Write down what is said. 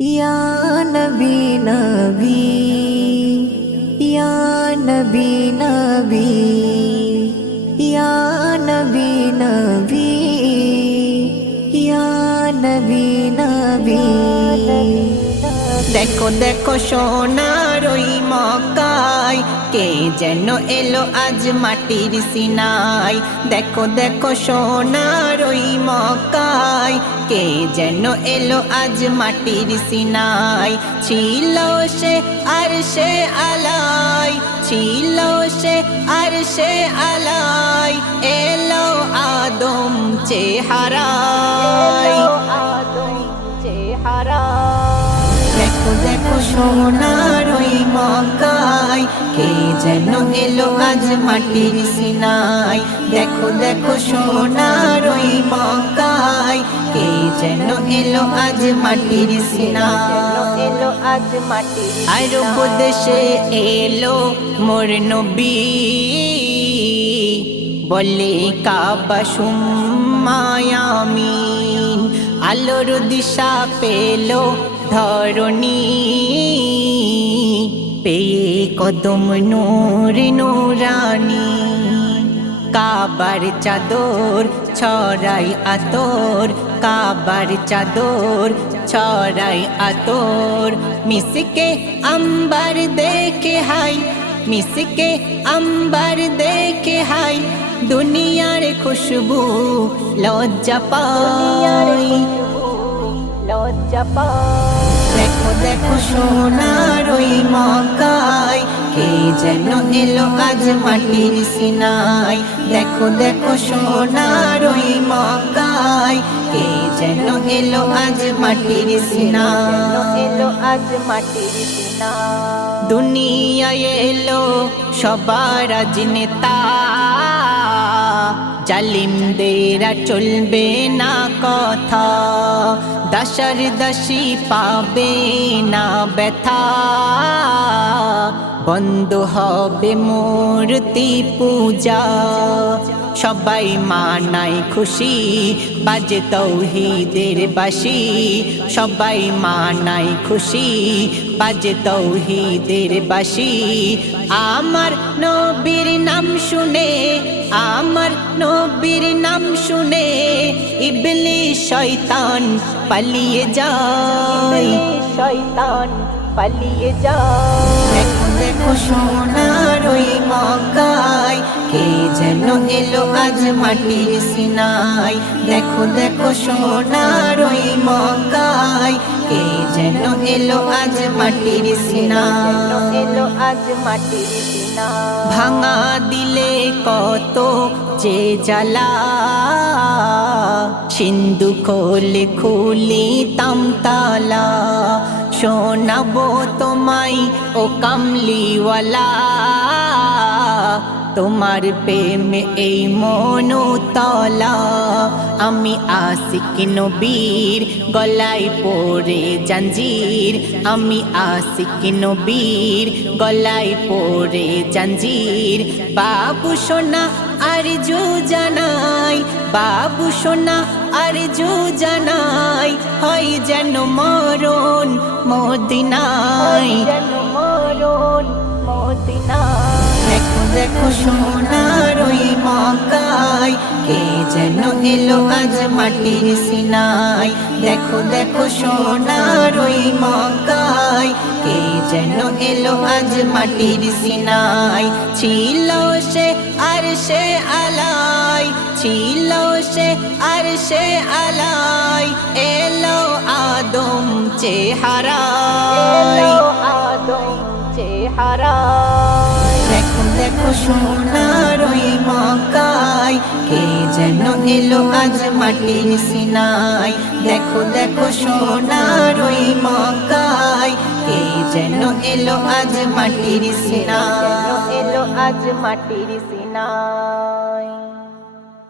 या नबी नबी या नबी नबी या नबी नबी या नबी नबी। देखो देखो सोनार ओई मक्काय के जेन एलो आज माटिर सिनाय। देखो देखो सोनार ओई मक्काय के जेन एलो आज माटिर सिनाय। छिलो से आरशे आलाय, छिलो से आरशे आलाय, एलो आदम चेहाराय, देखो देखो सोनार ओई मक्काय के जेन एलो आज माटिर सिनाय। देखो देखो सोनार ओई मक्काय के जेन एलो आज माटिर सिनाय। आरब देशे एलो मोर नबी बोले काबा सुम्मायामीन। आलोर दिशा पेलो धरणी पेये कदम नूर नूरानी। काবার চাদর ছড়াই আতর, কাবার চাদর ছড়াই আতর। মিসকে আম্বার দেখে হাই, মিসকে আম্বার দেখে হাই, দুনিয়ার খুশবু লজ্জা পাই। देखो देखो सोनार ओई मक्काय के जेन एलो आज माटिर सिनाय। देखो देखो सोनार ओई मक्काय के जेन एलो आज माटिर सिनाय। दुनियाय एलो सबार आज नेता, জালিমদের চলবে না কথা, দাসর দাসী পাবে না ব্যথা। বন্ধ হবে মূর্তি পূজা, সবাই মানায় খুশি, বাজে তৌহিদের বাঁশি। সবাই মানায় খুশি, বাজে তৌহিদের বাঁশি। আমার নবীর নাম শুনে, আমার নবীর নাম শুনে ইবলিস শয়তান পালিয়ে যায়, শয়তান পালিয়ে যায়। দেখো দেখো সোনার ওই মক্কায় কে যেন এলো আজ মাটির সিনায়। দেখো দেখো সোনার ওই মক্কায় কে যেন এলো আজ মাটির সিনায়, এলো আজ মাটির সিনায়। ভাঙা দিলে কত যে জ্বালা, সিন্ধু খোলে খুলিতাম তালা। শোনাবো তোমায় ও কামলিওয়ালা, তোমার প্রেমে এই মনতলা। আমি আশিক নবীর গলায় পরে জাঞ্জির, আমি আশিক নবীর গলায় পরে জাঞ্জির। বাবু সোনা আরজু জানাই, বাবু সোনা আরজু জানাই, হয় যেন মরণ মদিনায়, মরণ মদিনায়। দেখো দেখো সোনার ওই মক্কায় কে যেন এলো আজ মাটির সিনায়। দেখো দেখো সোনার ওই মক্কায় কে যেন এলো আজ মাটির সিনায়। ছিল সে আরশে আলায়, ছিল সে আরশে আলায়, এলো আদম চেহারায়, আদম চেহারায়। দেখো দেখো সোনার ওই মক্কায় কে যেন এলো আজ মাটির সিনায়। দেখো দেখো সোনার ওই মক্কায় কে যেন এলো আজ মাটির সিনায়, এলো আজ মাটির সিনায়।